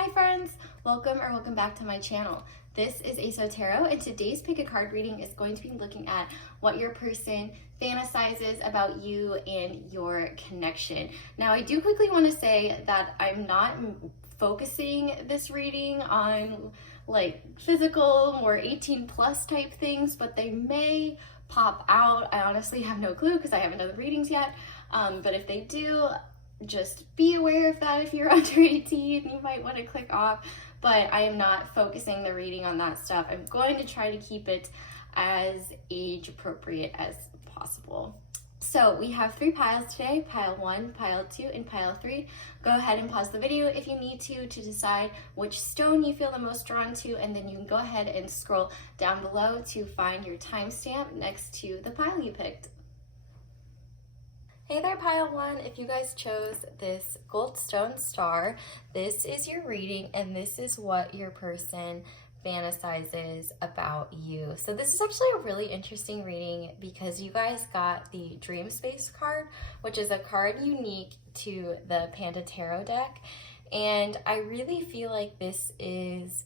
Hi friends, welcome back to my channel. This is ASO Tarot, and today's pick a card reading is going to be looking at what your person fantasizes about you and your connection. Now, I do quickly want to say that I'm not focusing this reading on like physical, more 18 plus type things, but they may pop out. I honestly have no clue because I haven't done the readings yet, but if they do, just be aware of that. If you're under 18, you might want to click off, but I am not focusing the reading on that stuff. I'm going to try to keep it as age appropriate as possible. So we have 3 piles today, pile 1, pile 2, and pile 3. Go ahead and pause the video if you need to decide which stone you feel the most drawn to, and then you can go ahead and scroll down below to find your timestamp next to the pile you picked. Hey there, pile 1. If you guys chose this goldstone star, this is your reading and this is what your person fantasizes about you. So this is actually a really interesting reading because you guys got the Dream Space card, which is a card unique to the Panda Tarot deck. And I really feel like this is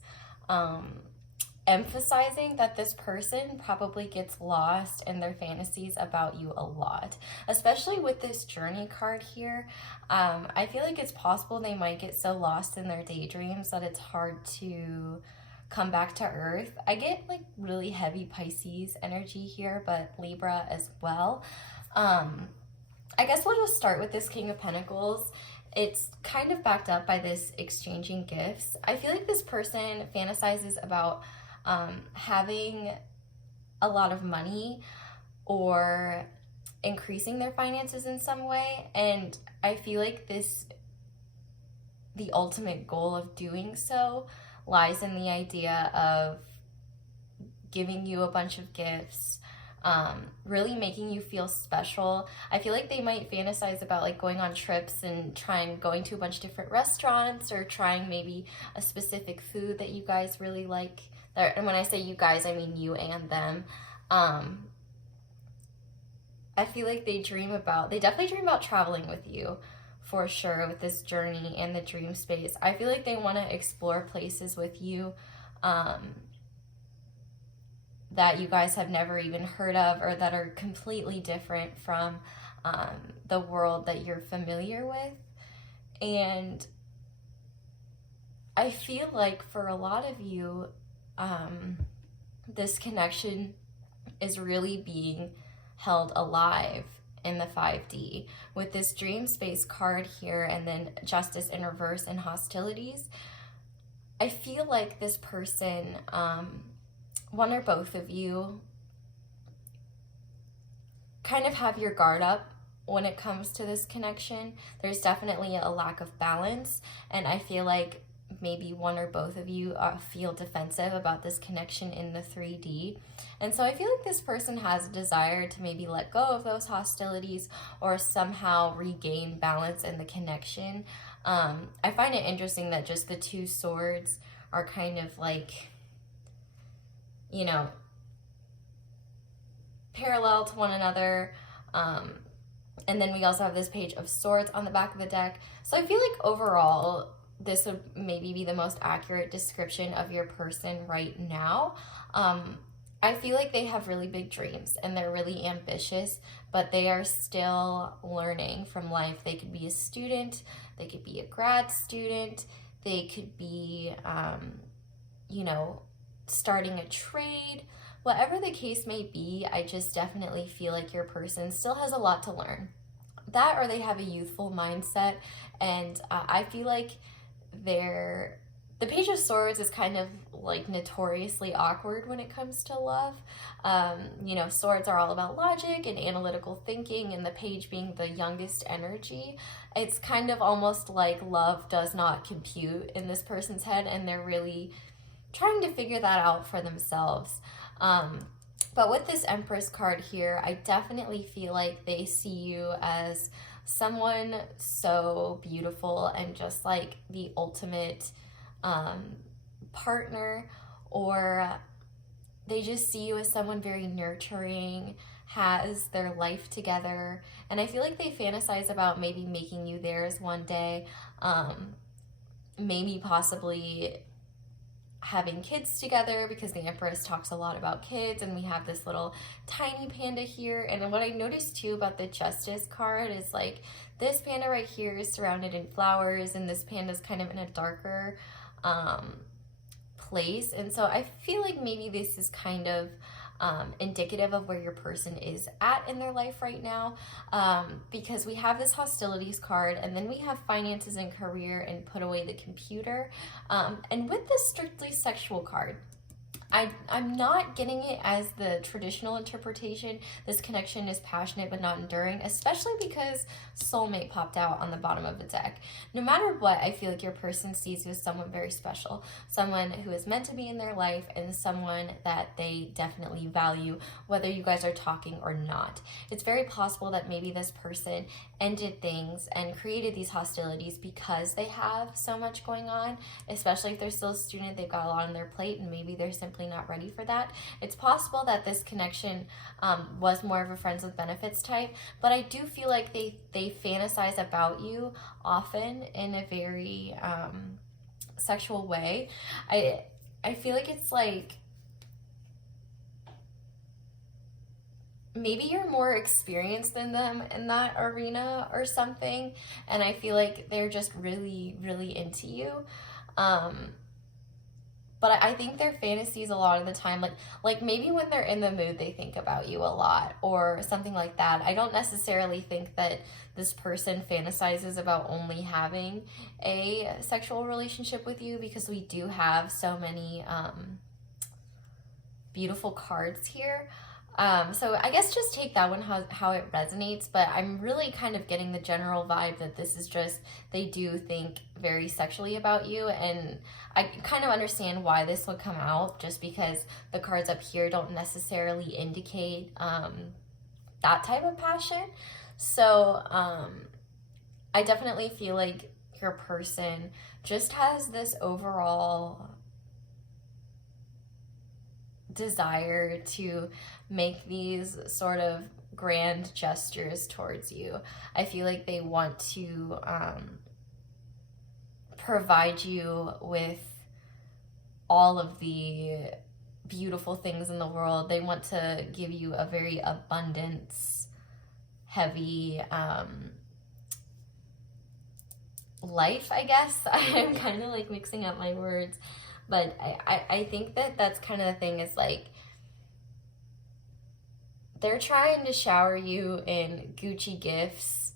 emphasizing that this person probably gets lost in their fantasies about you a lot, especially with this journey card here. I feel like it's possible they might get so lost in their daydreams that it's hard to come back to earth. I get like really heavy Pisces energy here, but Libra as well. I guess we'll just start with this King of Pentacles. It's kind of backed up by this exchanging gifts. I feel like this person fantasizes about having a lot of money or increasing their finances in some way, and I feel like the ultimate goal of doing so lies in the idea of giving you a bunch of gifts, really making you feel special. I feel like they might fantasize about like going on trips and going to a bunch of different restaurants, or trying maybe a specific food that you guys really like. And when I say you guys, I mean you and them. I feel like they definitely dream about traveling with you for sure, with this journey and the dream space. I feel like they want to explore places with you that you guys have never even heard of, or that are completely different from the world that you're familiar with. And I feel like for a lot of you, this connection is really being held alive in the 5D with this dream space card here, and then justice in reverse and hostilities. I feel like this person, one or both of you, kind of have your guard up when it comes to this connection. There's definitely a lack of balance, and I feel like maybe one or both of you feel defensive about this connection in the 3D. And so I feel like this person has a desire to maybe let go of those hostilities or somehow regain balance in the connection. I find it interesting that just the 2 swords are kind of like, you know, parallel to one another. And then we also have this Page of Swords on the back of the deck. So I feel like overall, this would maybe be the most accurate description of your person right now. I feel like they have really big dreams and they're really ambitious, but they are still learning from life. They could be a student, they could be a grad student, they could be, you know, starting a trade. Whatever the case may be, I just definitely feel like your person still has a lot to learn. That, or they have a youthful mindset, and I feel like the Page of Swords is kind of like notoriously awkward when it comes to love. You know, swords are all about logic and analytical thinking, and the page being the youngest energy, it's kind of almost like love does not compute in this person's head, and they're really trying to figure that out for themselves. But with this Empress card here, I definitely feel like they see you as someone so beautiful and just like the ultimate partner, or they just see you as someone very nurturing, has their life together, and I feel like they fantasize about maybe making you theirs one day. maybe possibly having kids together, because the Empress talks a lot about kids, and we have this little tiny panda here. And what I noticed too about the Justice card is like this panda right here is surrounded in flowers, and this panda is kind of in a darker place. And so I feel like maybe this is kind of indicative of where your person is at in their life right now, because we have this hostilities card, and then we have finances and career and put away the computer, and with this strictly sexual card, I'm not getting it as the traditional interpretation. This connection is passionate but not enduring, especially because soulmate popped out on the bottom of the deck. No matter what, I feel like your person sees you as someone very special, someone who is meant to be in their life, and someone that they definitely value, whether you guys are talking or not. It's very possible that maybe this person ended things and created these hostilities because they have so much going on, especially if they're still a student. They've got a lot on their plate, and maybe they're simply not ready for that. It's possible that this connection was more of a friends with benefits type, but I do feel like they fantasize about you often in a very sexual way. I feel like it's like maybe you're more experienced than them in that arena or something, and I feel like they're just really, really into you. But I think their fantasies a lot of the time, like maybe when they're in the mood, they think about you a lot or something like that. I don't necessarily think that this person fantasizes about only having a sexual relationship with you, because we do have so many beautiful cards here. So I guess just take that one how it resonates, but I'm really kind of getting the general vibe that this is just, they do think very sexually about you, and I kind of understand why this would come out, just because the cards up here don't necessarily indicate that type of passion. So I definitely feel like your person just has this overall desire to make these sort of grand gestures towards you. I feel like they want to provide you with all of the beautiful things in the world. They want to give you a very abundance heavy life, I guess. I'm kind of like mixing up my words, but I think that that's kind of the thing, is like they're trying to shower you in Gucci gifts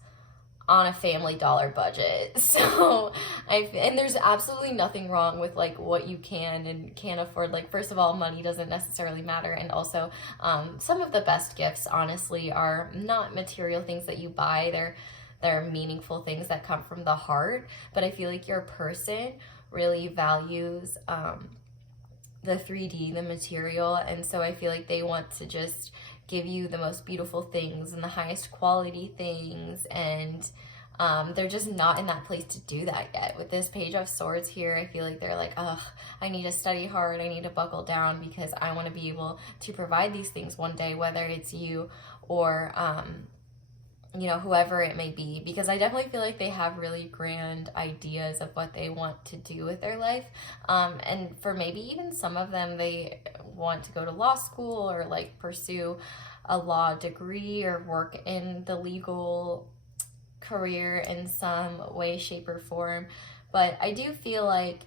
on a Family Dollar budget. So and there's absolutely nothing wrong with like what you can and can't afford. Like, first of all, money doesn't necessarily matter, and also some of the best gifts honestly are not material things that you buy. They're meaningful things that come from the heart. But I feel like your person really values the 3D, the material, and so I feel like they want to just give you the most beautiful things and the highest quality things, and they're just not in that place to do that yet. With this Page of Swords here, I feel like they're like, ugh, I need to study hard, I need to buckle down, because I want to be able to provide these things one day, whether it's you or you know, whoever it may be, because I definitely feel like they have really grand ideas of what they want to do with their life. And for maybe even some of them, they want to go to law school or like pursue a law degree or work in the legal career in some way, shape, or form. But I do feel like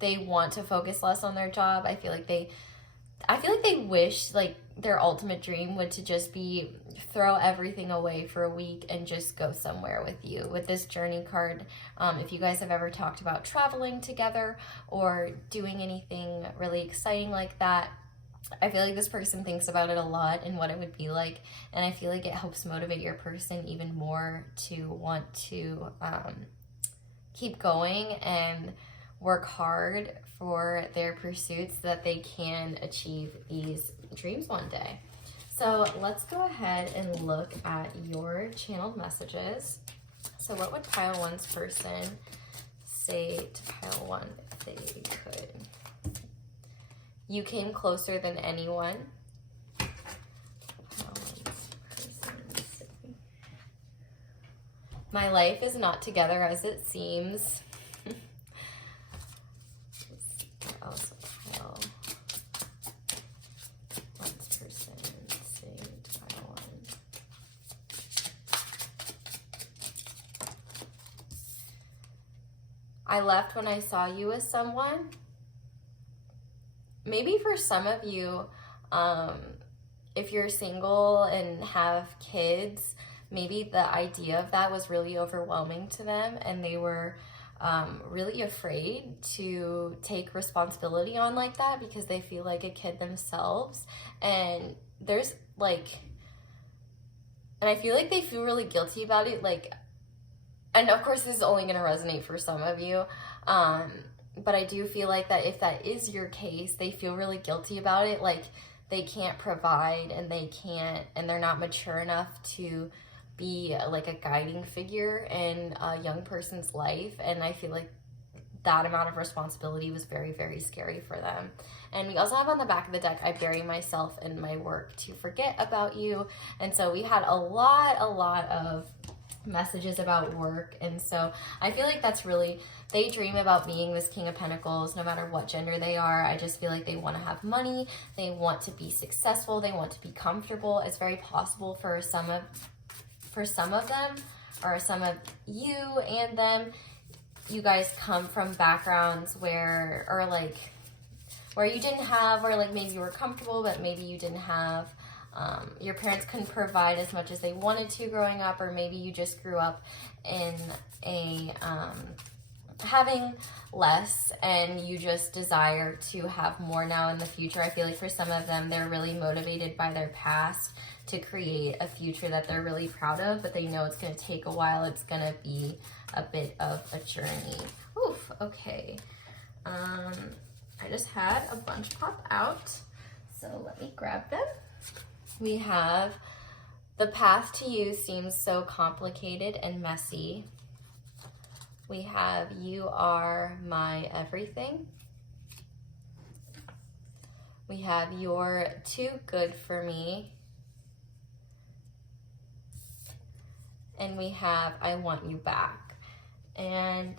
they want to focus less on their job. I feel like they wish like their ultimate dream would to just be throw everything away for a week and just go somewhere with you. With this Journey card, if you guys have ever talked about traveling together or doing anything really exciting like that, I feel like this person thinks about it a lot and what it would be like, and I feel like it helps motivate your person even more to want to keep going and work hard for their pursuits so that they can achieve these dreams one day. So let's go ahead and look at your channeled messages. So what would pile one's person say to pile one if they could? You came closer than anyone. Pile one's person. My life is not together as it seems. I left when I saw you with someone. Maybe for some of you, if you're single and have kids, maybe the idea of that was really overwhelming to them, and they were really afraid to take responsibility on like that because they feel like a kid themselves. And there's like, and I feel like they feel really guilty about it. Like, and of course this is only going to resonate for some of you, but I do feel like that if that is your case, they feel really guilty about it. Like they can't provide, and they're not mature enough to be like a guiding figure in a young person's life. And I feel like that amount of responsibility was very, very scary for them. And we also have on the back of the deck, I bury myself in my work to forget about you. And so we had a lot of messages about work. And so I feel like that's really, they dream about being this King of Pentacles no matter what gender they are. I just feel like they want to have money, they want to be successful, they want to be comfortable. It's very possible for some of them, or some of you and them, you guys come from backgrounds where you didn't have, or like maybe you were comfortable but maybe you didn't have, your parents couldn't provide as much as they wanted to growing up, or maybe you just grew up in a having less and you just desire to have more now in the future. I feel like for some of them, they're really motivated by their past to create a future that they're really proud of, but they know it's going to take a while. It's going to be a bit of a journey. Oof, okay. I just had a bunch pop out, so let me grab them. We have, the path to you seems so complicated and messy. We have, you are my everything. We have, you're too good for me. And we have, I want you back. And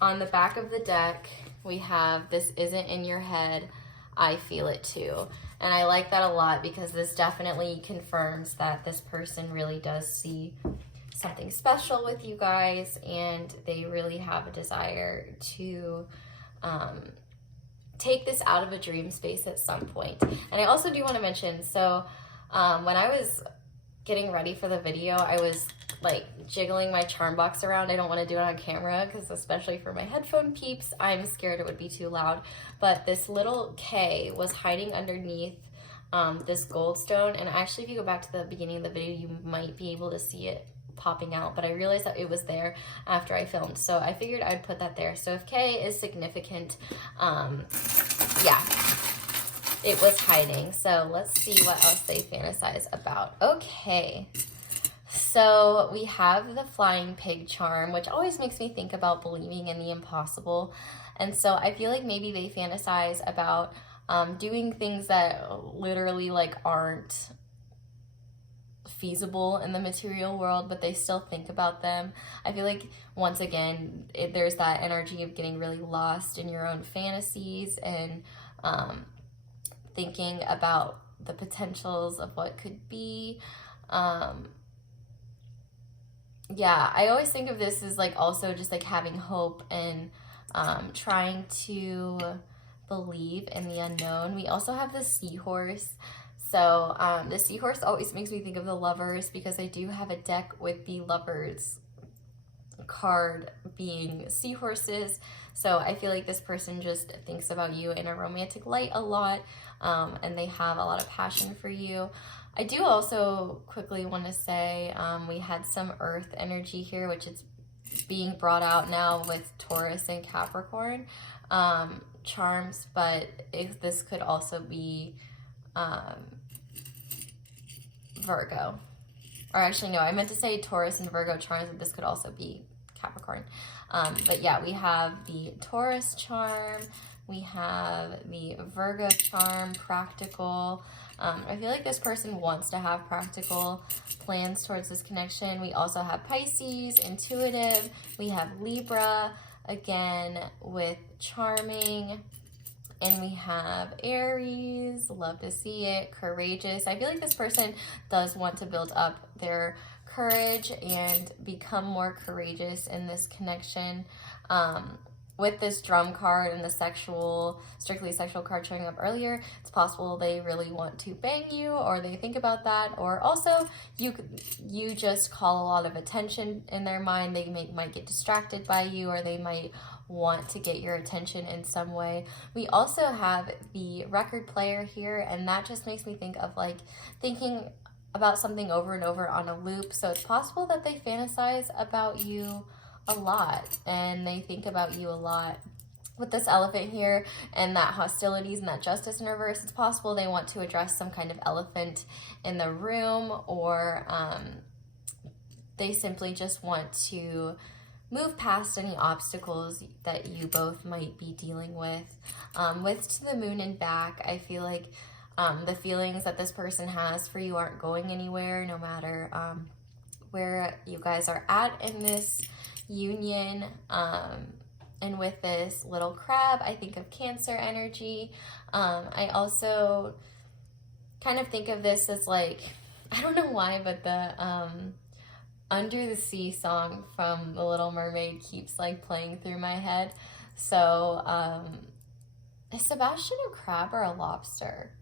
on the back of the deck, we have, this isn't in your head, I feel it too. And I like that a lot because this definitely confirms that this person really does see something special with you guys, and they really have a desire to take this out of a dream space at some point. And I also do want to mention, so when I was getting ready for the video, I was like jiggling my charm box around. I don't want to do it on camera because, especially for my headphone peeps, I'm scared it would be too loud. But this little K was hiding underneath this gold stone, and actually if you go back to the beginning of the video, you might be able to see it popping out, but I realized that it was there after I filmed, so I figured I'd put that there. So if K is significant, yeah, it was hiding. So let's see what else they fantasize about. Okay, so we have the flying pig charm, which always makes me think about believing in the impossible. And so I feel like maybe they fantasize about doing things that literally like aren't feasible in the material world, but they still think about them. I feel like, once again, there's that energy of getting really lost in your own fantasies and thinking about the potentials of what could be. Yeah, I always think of this as like also just like having hope and trying to believe in the unknown. We also have the seahorse. So the seahorse always makes me think of the Lovers, because I do have a deck with the Lovers card being seahorses. So I feel like this person just thinks about you in a romantic light a lot, and they have a lot of passion for you. I do also quickly want to say we had some earth energy here, which is being brought out now with Taurus and Capricorn charms, but this could also be Virgo. Or actually, no, I meant to say Taurus and Virgo charms, but this could also be Capricorn. But yeah, we have the Taurus charm, we have the Virgo charm, practical. I feel like this person wants to have practical plans towards this connection. We also have Pisces, intuitive. We have Libra, again, with charming. And we have Aries, love to see it, courageous. I feel like this person does want to build up their courage and become more courageous in this connection. With this drum card and the strictly sexual card showing up earlier, it's possible they really want to bang you, or they think about that, or also you just call a lot of attention in their mind. They might get distracted by you, or they might want to get your attention in some way. We also have the record player here, and that just makes me think of like thinking about something over and over on a loop. So it's possible that they fantasize about you a lot, and they think about you a lot. With this elephant here and that hostilities and that justice in reverse, it's possible they want to address some kind of elephant in the room, or they simply just want to move past any obstacles that you both might be dealing with. With to the moon and back, I feel like the feelings that this person has for you aren't going anywhere, no matter where you guys are at in this union. And with this little crab, I think of Cancer energy. I also kind of think of this as like, I don't know why, but the Under the Sea song from The Little Mermaid keeps like playing through my head. So is Sebastian a crab or a lobster?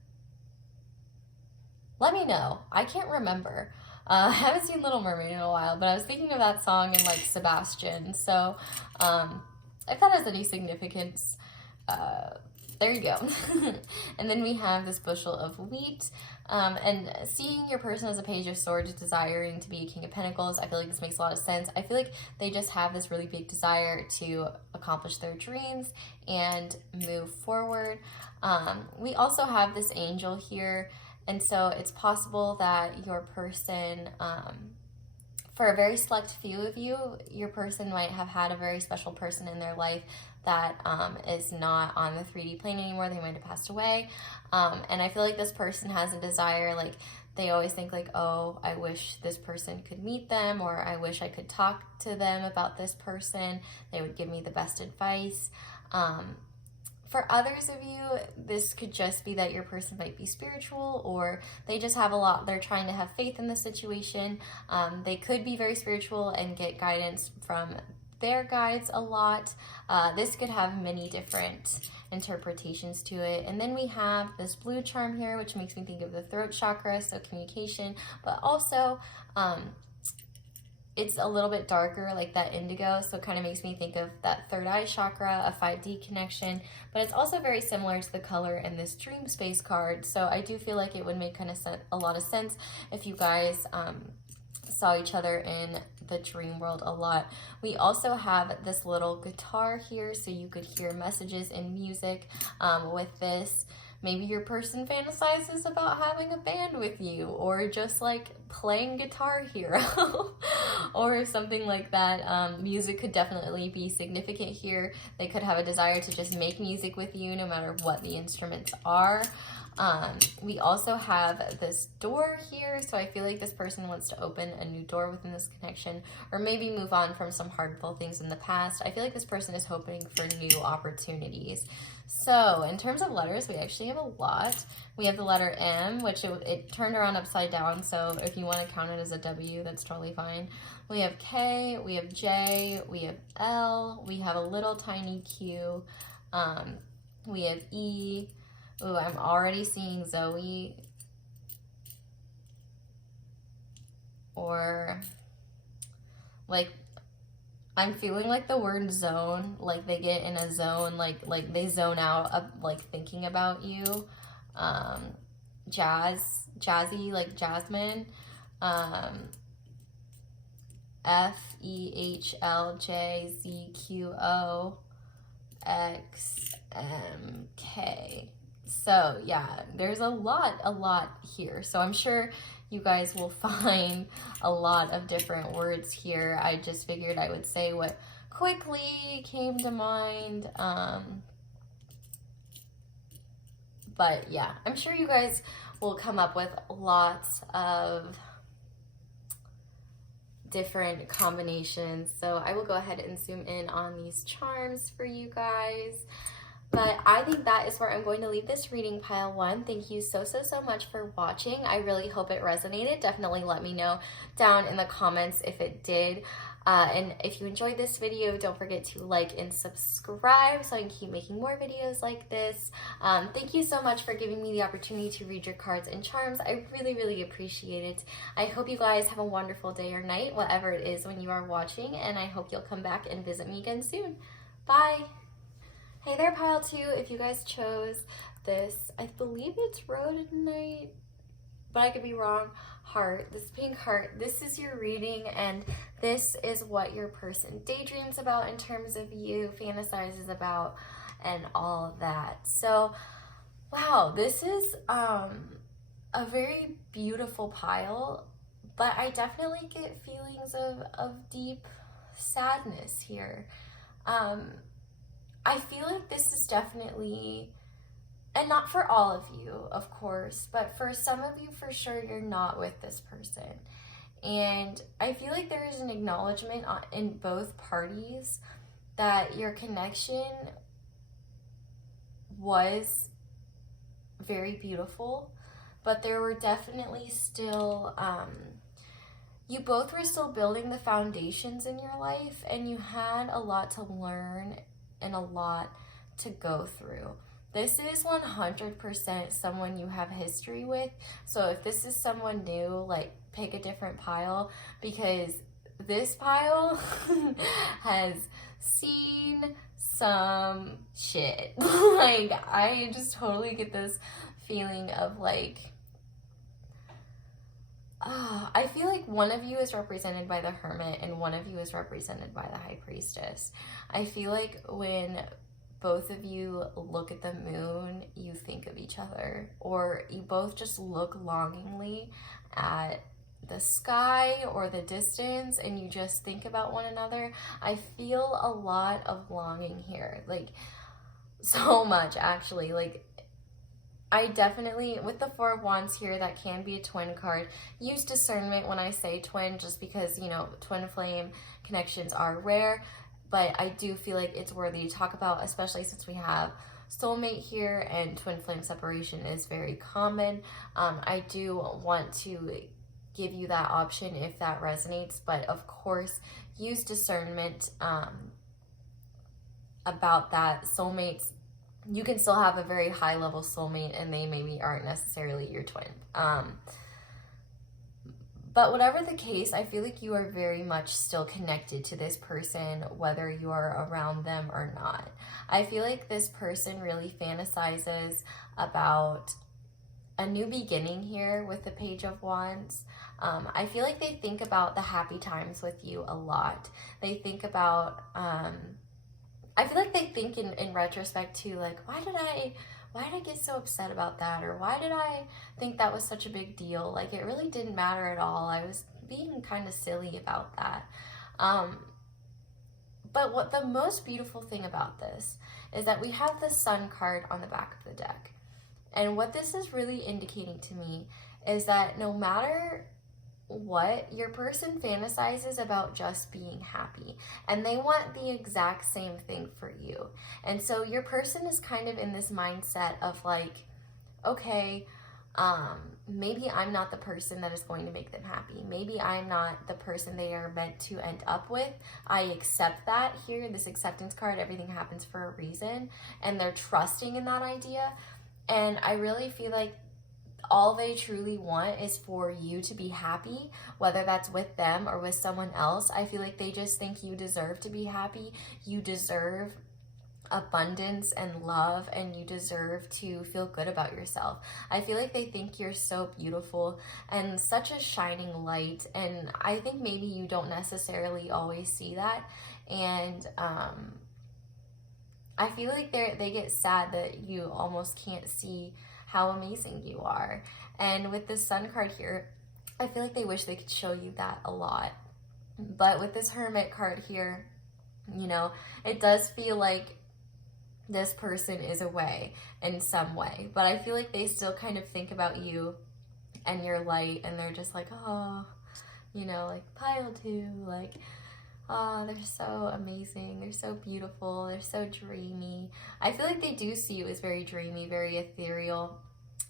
Let me know. I can't remember. I haven't seen Little Mermaid in a while, but I was thinking of that song and like Sebastian. So if that has any significance, there you go. And then we have this bushel of wheat, and seeing your person as a Page of Swords desiring to be a King of Pentacles, I feel like this makes a lot of sense. I feel like they just have this really big desire to accomplish their dreams and move forward. We also have this angel here, and so it's possible that your person, for a very select few of you, your person might have had a very special person in their life that is not on the 3D plane anymore. They might have passed away. And I feel like this person has a desire, like they always think like, oh, I wish this person could meet them, or I wish I could talk to them about this person. They would give me the best advice. For others of you, this could just be that your person might be spiritual, or they just have a lot, they're trying to have faith in the situation. They could be very spiritual and get guidance from their guides a lot. This could have many different interpretations to it. And then we have this blue charm here, which makes me think of the throat chakra, so communication, but also it's a little bit darker, like that indigo, so it kind of makes me think of that third eye chakra, a 5D connection, but it's also very similar to the color in this dream space card. So I do feel like it would make kind of a lot of sense if you guys saw each other in the dream world a lot. We also have this little guitar here, so you could hear messages in music. With this, maybe your person fantasizes about having a band with you, or just like playing Guitar Hero or something like that. Music could definitely be significant here. They could have a desire to just make music with you no matter what the instruments are. We also have this door here, so I feel like this person wants to open a new door within this connection, or maybe move on from some harmful things in the past. I feel like this person is hoping for new opportunities. So in terms of letters, we actually have a lot. We have the letter M, which it turned around upside down, so if you want to count it as a W, that's totally fine. We have K, we have J, we have L, we have a little tiny Q, we have E. Ooh, I'm already seeing Zoe. Or like, I'm feeling like the word zone, like they get in a zone, like they zone out of like thinking about you. Jazzy, like Jasmine. FEHLJZQOXMK. So yeah, there's a lot here. So I'm sure you guys will find a lot of different words here. I just figured I would say what quickly came to mind. But yeah, I'm sure you guys will come up with lots of different combinations. So I will go ahead and zoom in on these charms for you guys. But I think that is where I'm going to leave this reading, pile one. Thank you so much for watching. I really hope it resonated. Definitely let me know down in the comments if it did. And if you enjoyed this video, don't forget to like and subscribe so I can keep making more videos like this. Thank you so much for giving me the opportunity to read your cards and charms. I really, really appreciate it. I hope you guys have a wonderful day or night, whatever it is when you are watching, and I hope you'll come back and visit me again soon. Bye! Hey there, Pile 2. If you guys chose this, I believe it's Rhodonite, but I could be wrong, heart, this pink heart, this is your reading, and this is what your person daydreams about in terms of you, fantasizes about, and all of that. So, wow, this is a very beautiful pile, but I definitely get feelings of deep sadness here. I feel like this is definitely, and not for all of you, of course, but for some of you, for sure, you're not with this person. And I feel like there is an acknowledgement in both parties that your connection was very beautiful, but there were definitely still, you both were still building the foundations in your life, and you had a lot to learn and a lot to go through. This is 100% someone you have history with. So if this is someone new, like, pick a different pile, because this pile has seen some shit. Like, I just totally get this feeling of like, I feel like one of you is represented by the Hermit and one of you is represented by the High Priestess. I feel like when both of you look at the moon, you think of each other, or you both just look longingly at the sky or the distance and you just think about one another. I feel a lot of longing here, like so much actually. Like, I definitely, with the Four of Wands here, that can be a twin card. Use discernment when I say twin, just because, you know, twin flame connections are rare, but I do feel like it's worthy to talk about, especially since we have soulmate here and twin flame separation is very common. I do want to give you that option if that resonates, but of course, use discernment about that. Soulmates, you can still have a very high level soulmate and they maybe aren't necessarily your twin. But whatever the case, I feel like you are very much still connected to this person, whether you are around them or not. I feel like this person really fantasizes about a new beginning here with the Page of Wands. I feel like they think about the happy times with you a lot. They think about, I feel like they think in retrospect too, like, why did I get so upset about that? Or why did I think that was such a big deal? Like, it really didn't matter at all. I was being kind of silly about that. But what the most beautiful thing about this is that we have the Sun card on the back of the deck. And what this is really indicating to me is that no matter what, your person fantasizes about just being happy, and they want the exact same thing for you. And so your person is kind of in this mindset of like, okay, maybe I'm not the person that is going to make them happy. Maybe I'm not the person they are meant to end up with. I accept that here, this acceptance card, everything happens for a reason, and they're trusting in that idea. And I really feel like all they truly want is for you to be happy, whether that's with them or with someone else. I feel like they just think you deserve to be happy. You deserve abundance and love, and you deserve to feel good about yourself. I feel like they think you're so beautiful and such a shining light, and I think maybe you don't necessarily always see that. And I feel like they get sad that you almost can't see how amazing you are. And with this Sun card here, I feel like they wish they could show you that a lot. But with this Hermit card here, you know, it does feel like this person is away in some way. But I feel like they still kind of think about you and your light, and they're just like, oh, you know, like Pile 2, like, oh, they're so amazing, they're so beautiful, they're so dreamy. I feel like they do see you as very dreamy, very ethereal.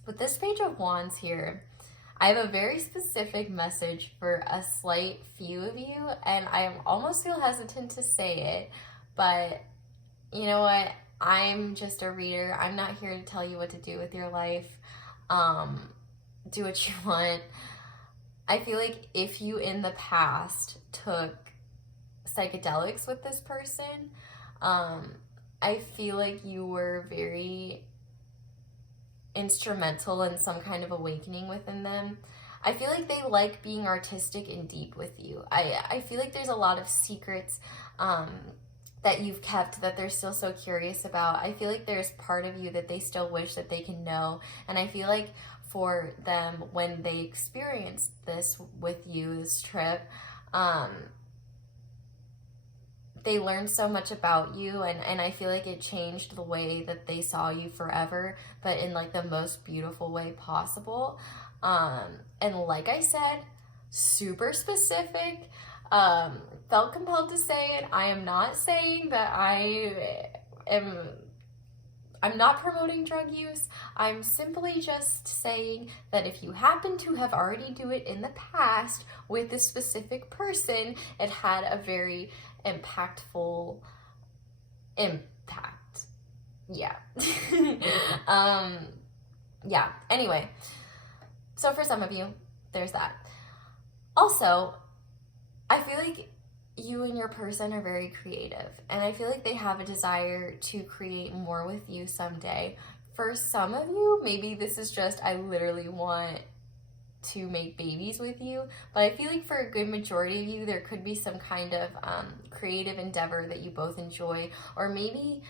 But this Page of Wands here, I have a very specific message for a slight few of you, and I almost feel hesitant to say it, but you know what? I'm just a reader. I'm not here to tell you what to do with your life. Do what you want. I feel like if you in the past took psychedelics with this person, I feel like you were very instrumental in some kind of awakening within them. I feel like they like being artistic and deep with you. I feel like there's a lot of secrets that you've kept that they're still so curious about. I feel like there's part of you that they still wish that they can know. And I feel like for them, when they experienced this with you, this trip, they learned so much about you, and I feel like it changed the way that they saw you forever, but in like the most beautiful way possible. And like I said, super specific. Felt compelled to say it. I am not saying that I'm not promoting drug use. I'm simply just saying that if you happen to have already do it in the past with this specific person, it had a very impactful impact. Yeah. Yeah. Anyway, so for some of you, there's that. Also, I feel like you and your person are very creative, and I feel like they have a desire to create more with you someday. For some of you, maybe this is just, I literally want to make babies with you, but I feel like for a good majority of you, there could be some kind of creative endeavor that you both enjoy, or maybe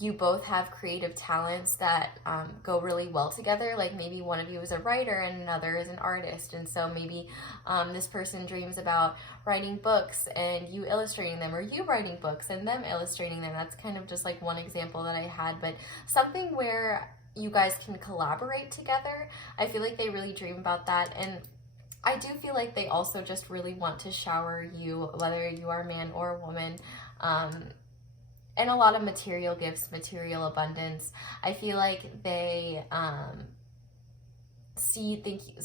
you both have creative talents that go really well together. Like maybe one of you is a writer and another is an artist, and so maybe this person dreams about writing books and you illustrating them, or you writing books and them illustrating them. That's kind of just like one example that I had, but something where you guys can collaborate together. I feel like they really dream about that, and I do feel like they also just really want to shower you, whether you are a man or a woman, and a lot of material gifts, material abundance. I feel like they see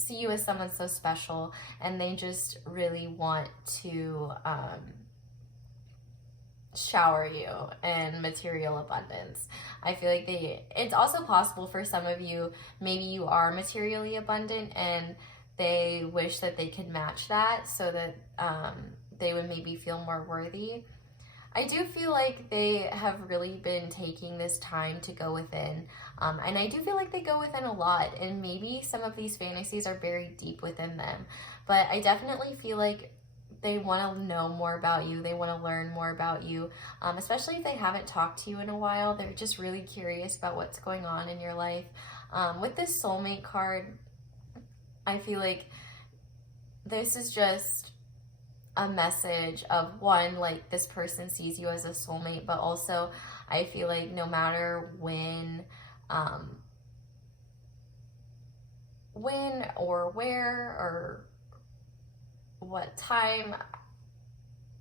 you as someone so special, and they just really want to shower you in material abundance. I feel like it's also possible for some of you, maybe you are materially abundant and they wish that they could match that so that they would maybe feel more worthy. I do feel like they have really been taking this time to go within, and I do feel like they go within a lot, and maybe some of these fantasies are buried deep within them, but I definitely feel like they want to know more about you. They want to learn more about you, especially if they haven't talked to you in a while. They're just really curious about what's going on in your life. With this soulmate card, I feel like this is just a message of, one, like this person sees you as a soulmate, but also I feel like no matter when or where or what time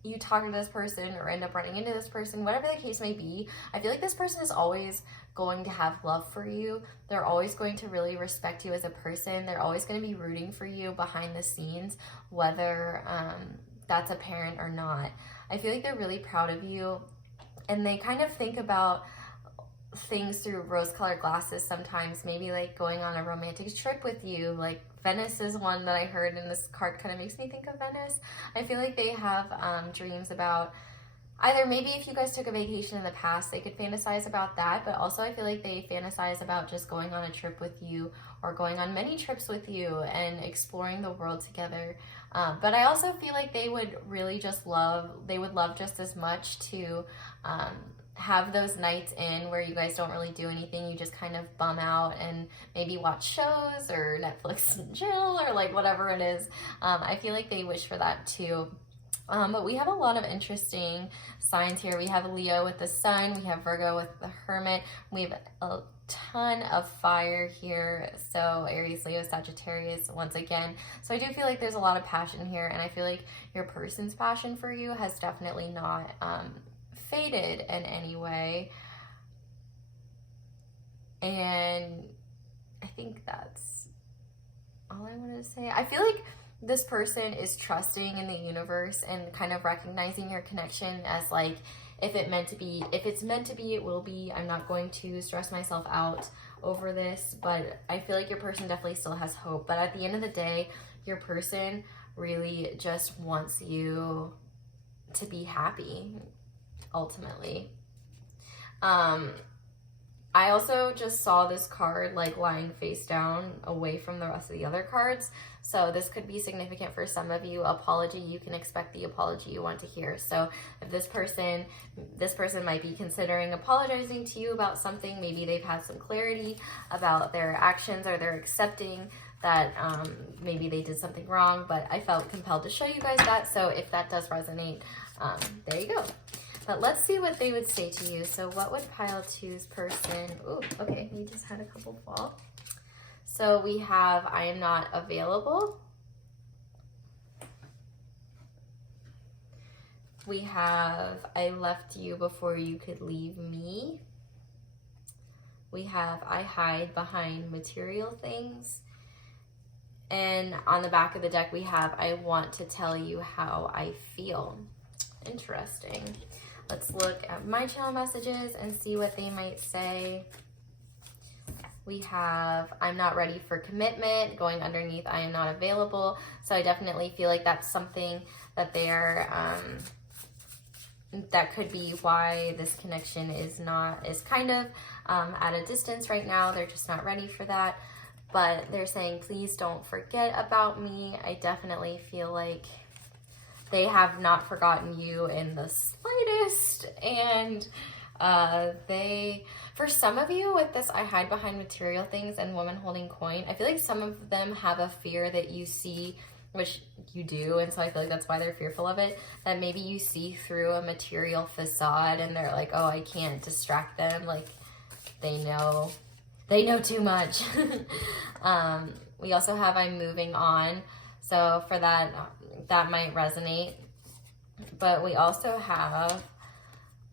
you talk to this person or end up running into this person, whatever the case may be, I feel like this person is always going to have love for you. They're always going to really respect you as a person. They're always going to be rooting for you behind the scenes, whether that's apparent or not. I feel like they're really proud of you, and they kind of think about things through rose-colored glasses sometimes, maybe like going on a romantic trip with you. Like Venice is one that I heard, and this card kind of makes me think of Venice. I feel like they have dreams about either, maybe if you guys took a vacation in the past, they could fantasize about that, but also I feel like they fantasize about just going on a trip with you, or going on many trips with you and exploring the world together. But I also feel like they would really just love just as much to have those nights in where you guys don't really do anything. You just kind of bum out and maybe watch shows or Netflix and chill, or like whatever it is. I feel like they wish for that too. But we have a lot of interesting signs here. We have Leo with the Sun. We have Virgo with the Hermit. We have a ton of fire here. So Aries, Leo, Sagittarius once again. So I do feel like there's a lot of passion here, and I feel like your person's passion for you has definitely not faded in any way. And I think that's all all I wanted to say. I feel like this person is trusting in the universe and kind of recognizing your connection as like, if it's meant to be, it will be. I'm not going to stress myself out over this, but I feel like your person definitely still has hope. But at the end of the day, your person really just wants you to be happy, ultimately. I also just saw this card like lying face down away from the rest of the other cards. So this could be significant for some of you. Apology, you can expect the apology you want to hear. So if this person might be considering apologizing to you about something, maybe they've had some clarity about their actions, or they're accepting that maybe they did something wrong, but I felt compelled to show you guys that. So if that does resonate, there you go. But let's see what they would say to you. So what would pile two's person... Ooh, okay, we just had a couple fall. So we have, I am not available. We have, I left you before you could leave me. We have, I hide behind material things. And on the back of the deck, we have, I want to tell you how I feel. Interesting. Let's look at my channel messages and see what they might say. We have, I'm not ready for commitment. Going underneath, I am not available. So I definitely feel like that's something that they're, that could be why this connection is kind of at a distance right now. They're just not ready for that. But they're saying, please don't forget about me. I definitely feel like they have not forgotten you in the slightest. And for some of you with this, I hide behind material things and woman holding coin, I feel like some of them have a fear that you see, which you do, and so I feel like that's why they're fearful of it, that maybe you see through a material facade and they're like, oh, I can't distract them, like they know too much. We also have, I'm moving on, so for that might resonate. But we also have,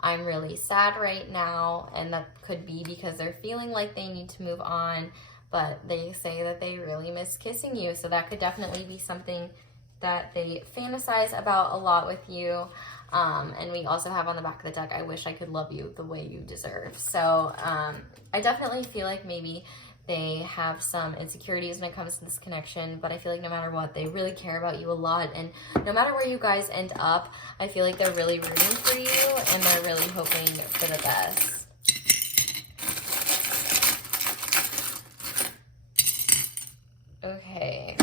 I'm really sad right now, and that could be because they're feeling like they need to move on, but they say that they really miss kissing you. So that could definitely be something that they fantasize about a lot with you. And we also have on the back of the deck, I wish I could love you the way you deserve. So I definitely feel like maybe they have some insecurities when it comes to this connection, but I feel like no matter what, they really care about you a lot. And no matter where you guys end up, I feel like they're really rooting for you and they're really hoping for the best. Okay.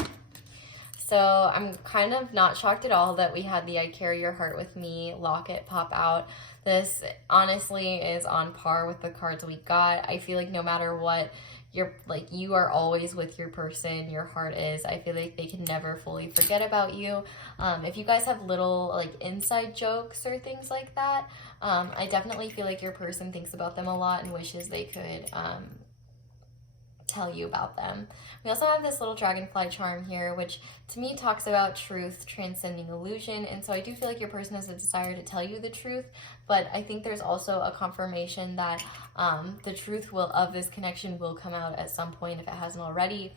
So I'm kind of not shocked at all that we had the I carry your heart with me locket pop out. This honestly is on par with the cards we got. I feel like no matter what, you are always with your person, your heart is. I feel like they can never fully forget about you. If you guys have little like inside jokes or things like that, I definitely feel like your person thinks about them a lot and wishes they could tell you about them. We also have this little dragonfly charm here, which to me talks about truth transcending illusion, and so I do feel like your person has a desire to tell you the truth, but I think there's also a confirmation that the truth of this connection will come out at some point if it hasn't already.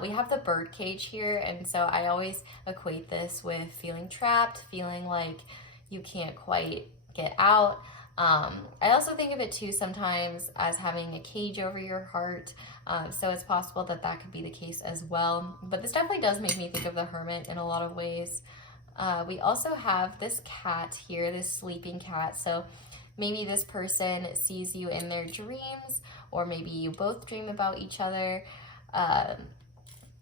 We have the bird cage here, and so I always equate this with feeling trapped, feeling like you can't quite get out. I also think of it too sometimes as having a cage over your heart, so it's possible that that could be the case as well. But this definitely does make me think of the Hermit in a lot of ways. We also have this cat here, this sleeping cat, so maybe this person sees you in their dreams, or maybe you both dream about each other.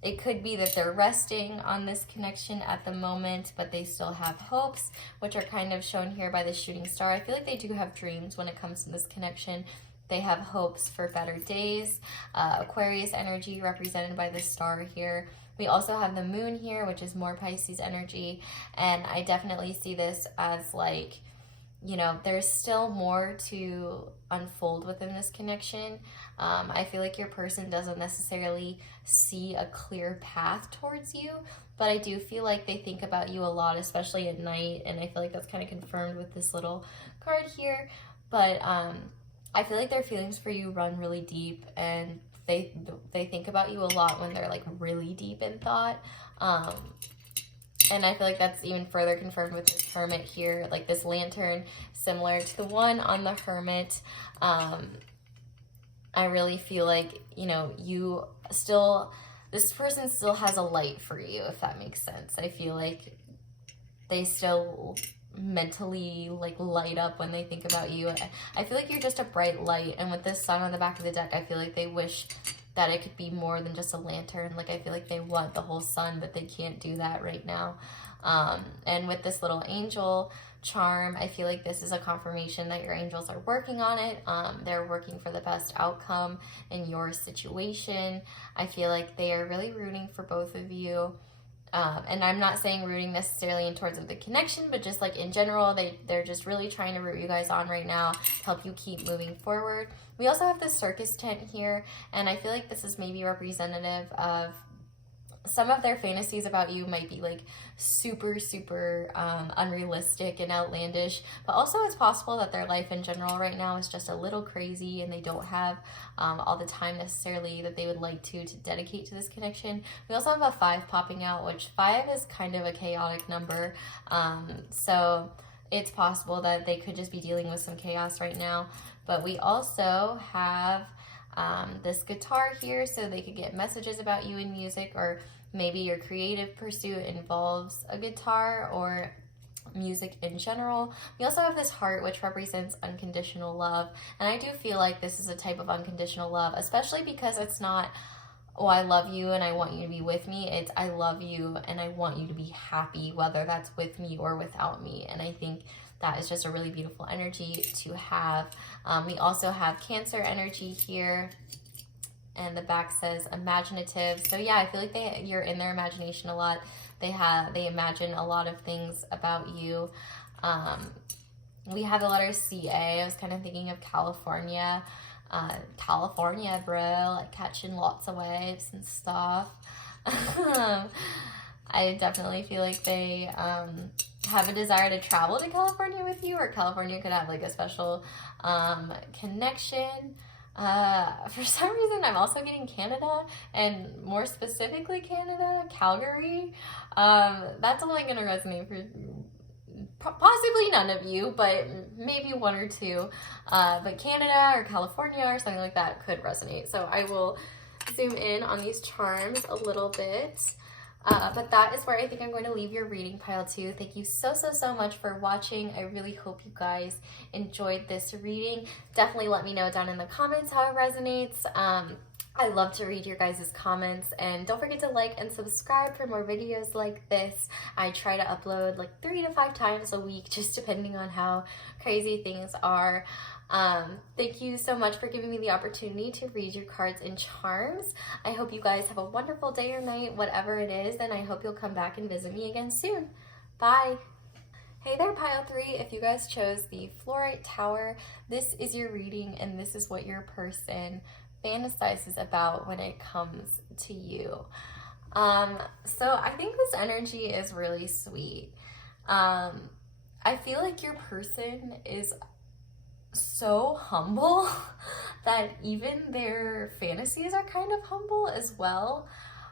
It could be that they're resting on this connection at the moment, but they still have hopes, which are kind of shown here by the shooting star. I feel like they do have dreams when it comes to this connection. They have hopes for better days. Aquarius energy represented by the star here. We also have the moon here, which is more Pisces energy. And I definitely see this as like, you know, there's still more to unfold within this connection. I feel like your person doesn't necessarily see a clear path towards you, but I do feel like they think about you a lot, especially at night, and I feel like that's kind of confirmed with this little card here. But I feel like their feelings for you run really deep, and they think about you a lot when they're like really deep in thought. And I feel like that's even further confirmed with this Hermit here, like this Lantern, similar to the one on the Hermit. I really feel like, you know, this person still has a light for you, if that makes sense. I feel like they still mentally like light up when they think about you. I feel like you're just a bright light, and with this Sun on the back of the deck, I feel like they wish that it could be more than just a lantern. Like, I feel like they want the whole sun, but they can't do that right now. And with this little angel charm, I feel like this is a confirmation that your angels are working on it. They're working for the best outcome in your situation. I feel like they are really rooting for both of you. And I'm not saying rooting necessarily in towards of the connection, but just like in general, they're just really trying to root you guys on right now to help you keep moving forward. We also have this circus tent here, and I feel like this is maybe representative of some of their fantasies about you might be like super, super unrealistic and outlandish, but also it's possible that their life in general right now is just a little crazy and they don't have all the time necessarily that they would like to dedicate to this connection. We also have a 5 popping out, which 5 is kind of a chaotic number. So it's possible that they could just be dealing with some chaos right now. But we also have this guitar here, so they could get messages about you in music, or maybe your creative pursuit involves a guitar or music in general. We also have this heart, which represents unconditional love, and I do feel like this is a type of unconditional love, especially because it's not, oh, I love you and I want you to be with me. It's, I love you and I want you to be happy, whether that's with me or without me. And I think that is just a really beautiful energy to have. We also have Cancer energy here, and the back says imaginative. So yeah, I feel like you're in their imagination a lot. They imagine a lot of things about you. We have the letter CA. I was kind of thinking of California. California, bro, like catching lots of waves and stuff. I definitely feel like they have a desire to travel to California with you, or California could have like a special connection. For some reason, I'm also getting Canada, and more specifically Canada, Calgary. That's only going to resonate for possibly none of you, but maybe one or two. But Canada or California or something like that could resonate. So I will zoom in on these charms a little bit. But that is where I think I'm going to leave your reading pile too. Thank you so much for watching. I really hope you guys enjoyed this reading. Definitely let me know down in the comments how it resonates. I love to read your guys' comments, and don't forget to like and subscribe for more videos like this. I try to upload like 3 to 5 times a week, just depending on how crazy things are. Thank you so much for giving me the opportunity to read your cards and charms. I hope you guys have a wonderful day or night, whatever it is, and I hope you'll come back and visit me again soon. Bye! Hey there, Pile 3. If you guys chose the Fluorite Tower, this is your reading, and this is what your person fantasizes about when it comes to you. So I think this energy is really sweet. I feel like your person is so humble that even their fantasies are kind of humble as well.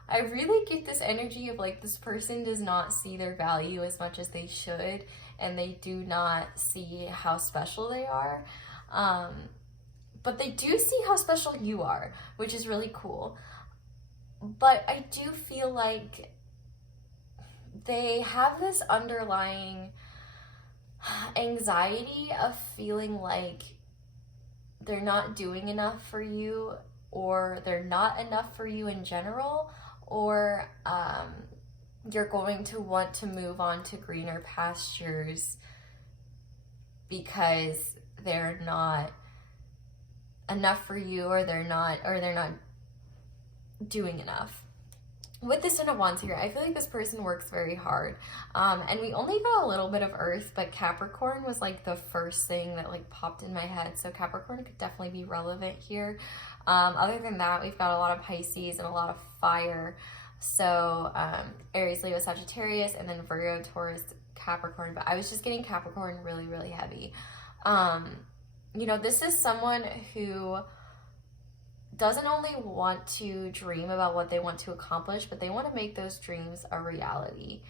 I really get this energy of like this person does not see their value as much as they should, and they do not see how special they are. But they do see how special you are, which is really cool. But I do feel like they have this underlying anxiety of feeling like they're not doing enough for you, or they're not enough for you in general, or you're going to want to move on to greener pastures because they're not enough for you, or they're not doing enough. With this Ten of Wands here, I feel like this person works very hard. And we only got a little bit of Earth, but Capricorn was like the first thing that like popped in my head. So Capricorn could definitely be relevant here. Other than that, we've got a lot of Pisces and a lot of fire. So Aries, Leo, Sagittarius, and then Virgo, Taurus, Capricorn. But I was just getting Capricorn really, really heavy. You know, this is someone who doesn't only want to dream about what they want to accomplish, but they want to make those dreams a reality.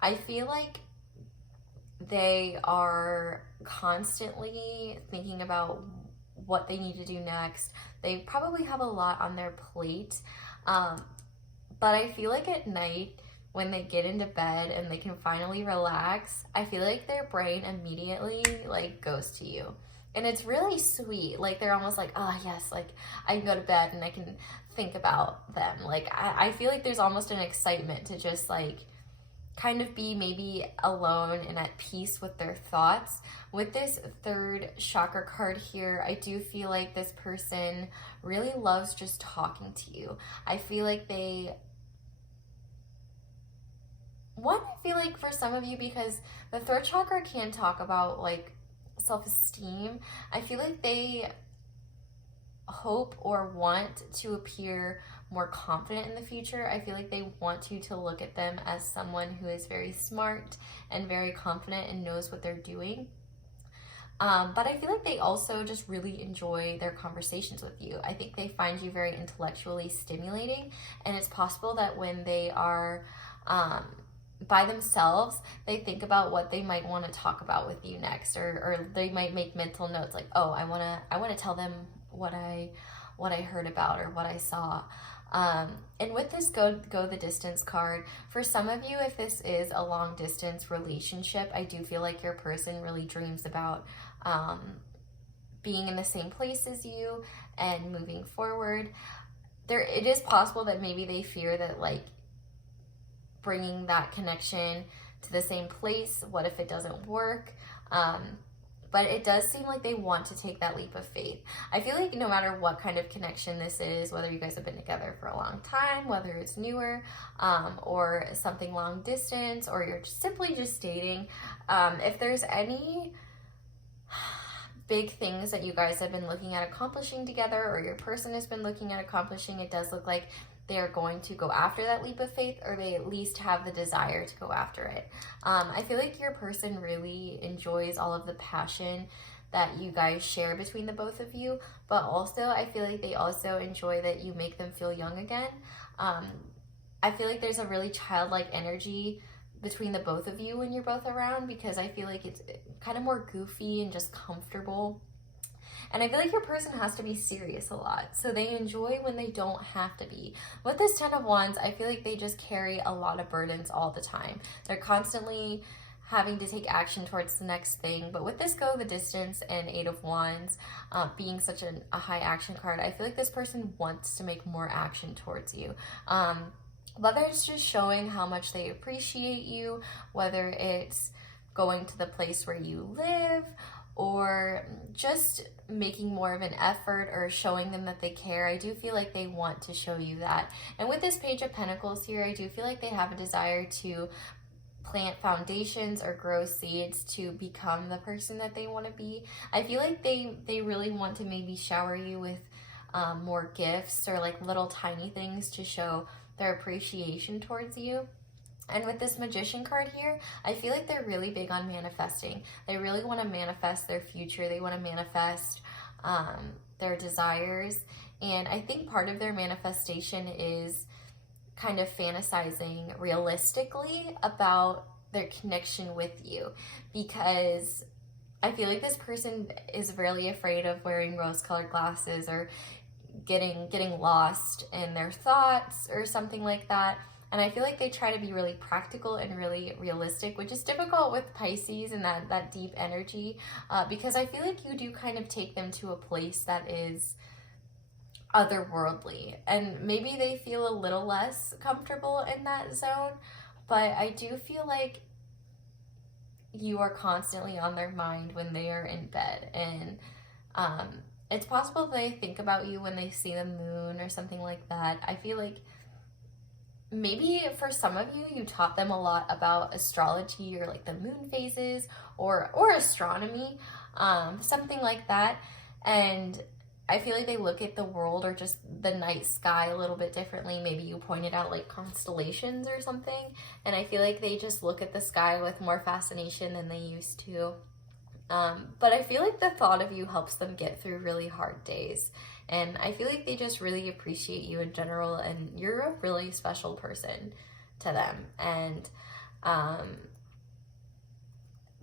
I feel like they are constantly thinking about what they need to do next. They probably have a lot on their plate. But I feel like at night, when they get into bed and they can finally relax, I feel like their brain immediately like goes to you. And it's really sweet. Like they're almost like, oh yes, like I can go to bed and I can think about them. Like I feel like there's almost an excitement to just like kind of be maybe alone and at peace with their thoughts. With this third chakra card here, I do feel like this person really loves just talking to you. I feel like I feel like for some of you, because the third chakra can talk about like self-esteem, I feel like they hope or want to appear more confident in the future. I feel like they want you to look at them as someone who is very smart and very confident and knows what they're doing. But I feel like they also just really enjoy their conversations with you. I think they find you very intellectually stimulating, and it's possible that when they are by themselves, they think about what they might want to talk about with you next, or they might make mental notes like, oh, I want to tell them what I heard about or what I saw. And with this go the distance card, for some of you, if this is a long distance relationship, I do feel like your person really dreams about being in the same place as you and moving forward. It is possible that maybe they fear that like bringing that connection to the same place, what if it doesn't work? But it does seem like they want to take that leap of faith. I feel like no matter what kind of connection this is, whether you guys have been together for a long time, whether it's newer, or something long distance, or you're simply just dating, if there's any big things that you guys have been looking at accomplishing together, or your person has been looking at accomplishing, it does look like they are going to go after that leap of faith, or they at least have the desire to go after it. I feel like your person really enjoys all of the passion that you guys share between the both of you, but also I feel like they also enjoy that you make them feel young again. I feel like there's a really childlike energy between the both of you when you're both around, because I feel like it's kind of more goofy and just comfortable. And I feel like your person has to be serious a lot, so they enjoy when they don't have to be. With this 10 of Wands, I feel like they just carry a lot of burdens all the time. They're constantly having to take action towards the next thing. But with this go the distance and 8 of Wands being such a high action card, I feel like this person wants to make more action towards you. Whether it's just showing how much they appreciate you, whether it's going to the place where you live, or just making more of an effort or showing them that they care. I do feel like they want to show you that. And with this Page of Pentacles here, I do feel like they have a desire to plant foundations or grow seeds to become the person that they want to be. I feel like they really want to maybe shower you with more gifts or like little tiny things to show their appreciation towards you. And with this Magician card here, I feel like they're really big on manifesting. They really want to manifest their future. They want to manifest their desires. And I think part of their manifestation is kind of fantasizing realistically about their connection with you, because I feel like this person is really afraid of wearing rose-colored glasses or getting lost in their thoughts or something like that. And I feel like they try to be really practical and really realistic, which is difficult with Pisces and that deep energy, because I feel like you do kind of take them to a place that is otherworldly. And maybe they feel a little less comfortable in that zone, but I do feel like you are constantly on their mind when they are in bed. And it's possible they think about you when they see the moon or something like that. I feel like maybe for some of you, you taught them a lot about astrology or like the moon phases or astronomy, something like that. And I feel like they look at the world or just the night sky a little bit differently. Maybe you pointed out like constellations or something. And I feel like they just look at the sky with more fascination than they used to. But I feel like the thought of you helps them get through really hard days. And I feel like they just really appreciate you in general, and you're a really special person to them. And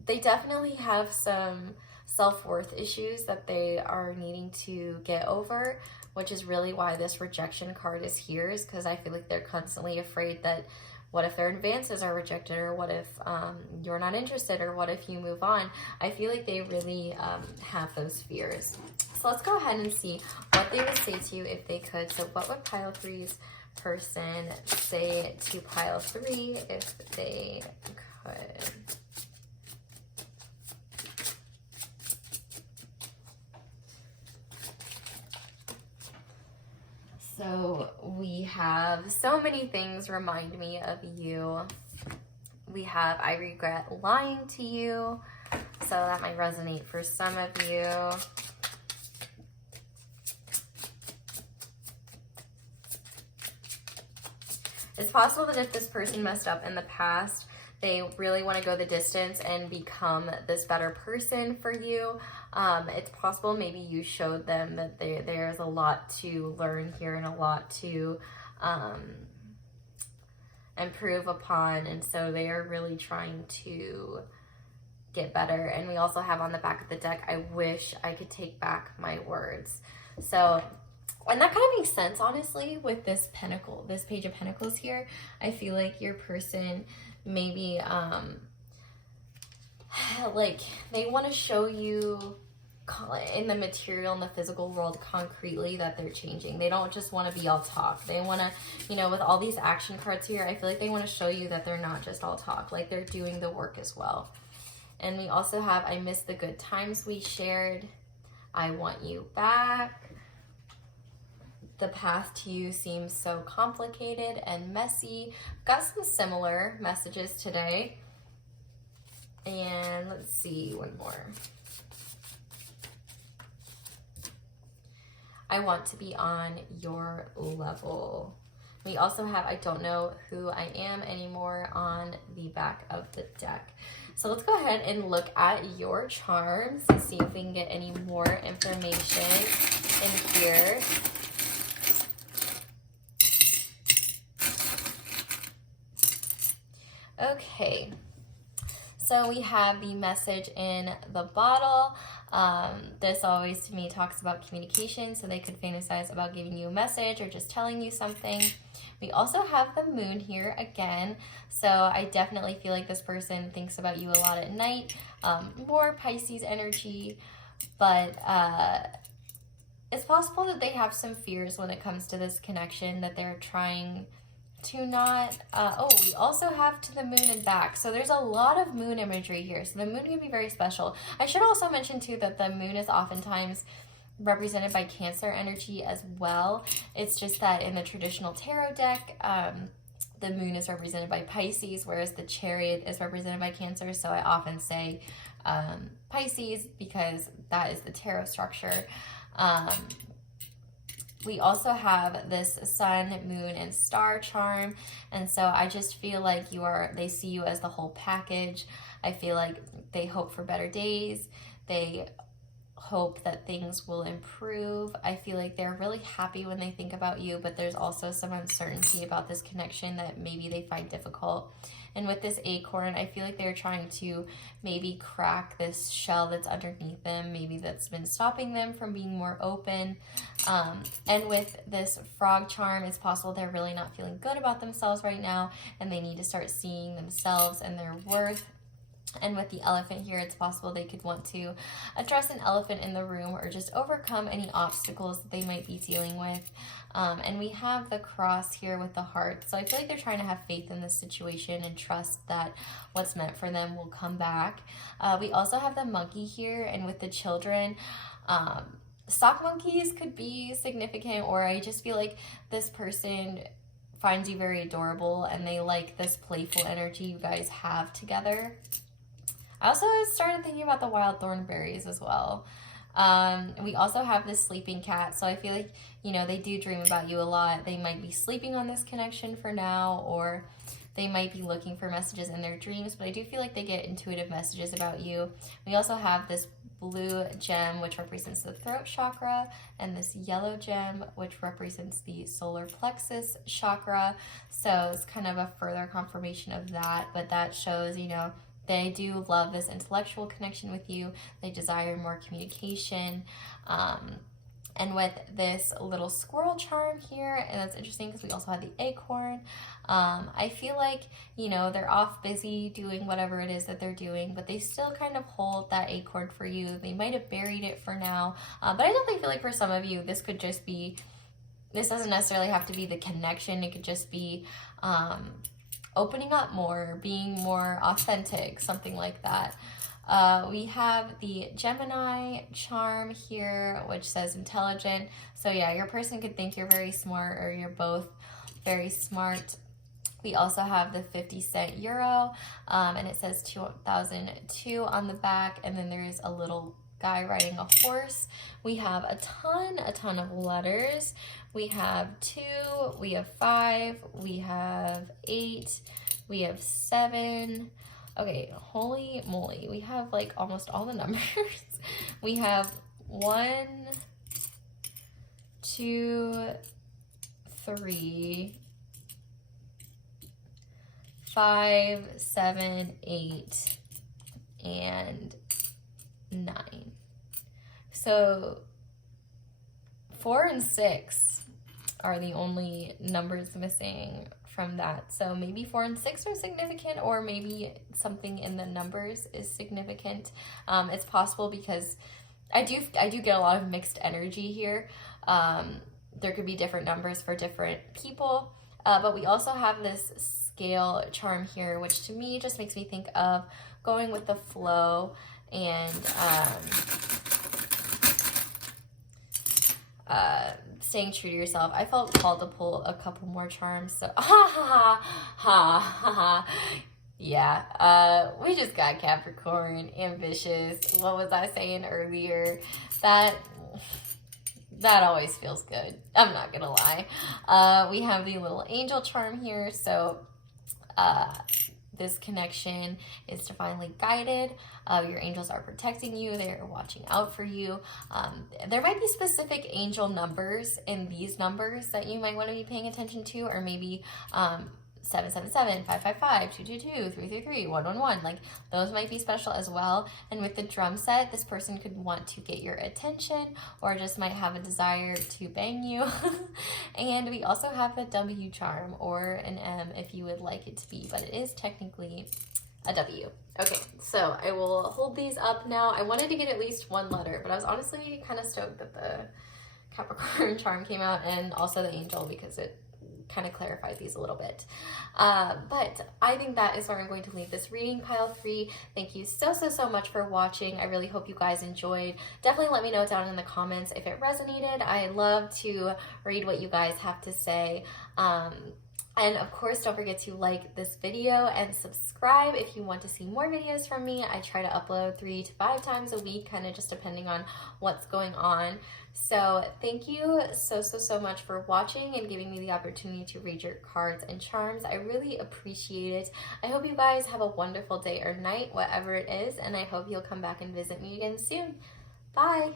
they definitely have some self-worth issues that they are needing to get over, which is really why this rejection card is here, is because I feel like they're constantly afraid that what if their advances are rejected, or what if you're not interested, or what if you move on. I feel like they really have those fears. So let's go ahead and see what they would say to you if they could. So what would pile 3's person say to pile 3 if they could? So we have so many things remind me of you. We have, I regret lying to you. So that might resonate for some of you. It's possible that if this person messed up in the past, they really want to go the distance and become this better person for you. It's possible maybe you showed them that there's a lot to learn here and a lot to improve upon. And so they are really trying to get better. And we also have on the back of the deck, I wish I could take back my words. So, and that kind of makes sense, honestly, with this pentacle, this page of pentacles here. I feel like your person maybe, like, they want to show you in the material, in the physical world, concretely that they're changing. They don't just want to be all talk. They want to, you know, with all these action cards here, I feel like they want to show you that they're not just all talk, like they're doing the work as well. And we also have, I miss the good times we shared. I want you back. The path to you seems so complicated and messy. Got some similar messages today. And let's see, one more. I want to be on your level. We also have, I don't know who I am anymore on the back of the deck. So let's go ahead and look at your charms and see if we can get any more information in here. Okay, so we have the message in the bottle. This always to me talks about communication, so they could fantasize about giving you a message or just telling you something. We also have the moon here again, so I definitely feel like this person thinks about you a lot at night. More Pisces energy, but it's possible that they have some fears when it comes to this connection, that they're trying to not, we also have to the moon and back. So there's a lot of moon imagery here. So the moon can be very special. I should also mention too that the moon is oftentimes represented by Cancer energy as well. It's just that in the traditional tarot deck, the moon is represented by Pisces, whereas the Chariot is represented by Cancer. So I often say Pisces because that is the tarot structure. We also have this sun, moon, and star charm. And so I just feel like they see you as the whole package. I feel like they hope for better days. They hope that things will improve. I feel like they're really happy when they think about you, but there's also some uncertainty about this connection that maybe they find difficult. And with this acorn, I feel like they're trying to maybe crack this shell that's underneath them, maybe that's been stopping them from being more open. And with this frog charm, it's possible they're really not feeling good about themselves right now, and they need to start seeing themselves and their worth. And with the elephant here, it's possible they could want to address an elephant in the room or just overcome any obstacles that they might be dealing with. And we have the cross here with the heart. So I feel like they're trying to have faith in this situation and trust that what's meant for them will come back. We also have the monkey here, and with the children, sock monkeys could be significant, or I just feel like this person finds you very adorable and they like this playful energy you guys have together. I also started thinking about the wild thornberries as well. We also have this sleeping cat, so I feel like, you know, they do dream about you a lot. They might be sleeping on this connection for now, or They might be looking for messages in their dreams, but I do feel like they get intuitive messages about you. We also have this blue gem, which represents the throat chakra, and this yellow gem, which represents the solar plexus chakra. So it's kind of a further confirmation of that, but that shows, you know, they do love this intellectual connection with you. They desire more communication. And with this little squirrel charm here, and that's interesting because we also have the acorn. I feel like, you know, they're off busy doing whatever it is that they're doing, but they still kind of hold that acorn for you. They might have buried it for now, but I definitely feel like for some of you, this could just be, this doesn't necessarily have to be the connection. It could just be opening up more, being more authentic, something like that. We have the Gemini charm here, which says intelligent. So yeah, your person could think you're very smart, or you're both very smart. We also have the 50-cent euro, and it says 2002 on the back, and then there's a little guy riding a horse. We have a ton of letters. We have 2, we have 5, we have 8, we have 7. Okay, holy moly, we have like almost all the numbers. We have 1, 2, 3, 5, 7, 8, and 9. So 4 and 6 are the only numbers missing from that. So maybe 4 and 6 are significant, or maybe something in the numbers is significant. It's possible because I do get a lot of mixed energy here. There could be different numbers for different people, but we also have this scale charm here, which to me just makes me think of going with the flow and staying true to yourself. I felt called to pull a couple more charms, so yeah, we just got Capricorn, ambitious. What was I saying earlier? That always feels good, I'm not gonna lie. We have the little angel charm here, so this connection is divinely guided. Your angels are protecting you. They're watching out for you. There might be specific angel numbers in these numbers that you might want to be paying attention to, or maybe 777, 555, 222, 333, 111. Like, those might be special as well. And with the drum set, this person could want to get your attention, or just might have a desire to bang you. And we also have the W charm, or an M if you would like it to be, but it is technically a W. Okay, so I will hold these up now. I wanted to get at least one letter, but I was honestly kind of stoked that the Capricorn charm came out, and also the angel, because it kind of clarified these a little bit. But I think that is where I'm going to leave this reading, pile 3. Thank you so much for watching. I really hope you guys enjoyed. Definitely let me know down in the comments if it resonated. I love to read what you guys have to say. And of course, don't forget to like this video and subscribe if you want to see more videos from me. I try to upload 3 to 5 times a week, kind of just depending on what's going on. So thank you so much for watching and giving me the opportunity to read your cards and charms. I really appreciate it. I hope you guys have a wonderful day or night, whatever it is, and I hope you'll come back and visit me again soon. Bye!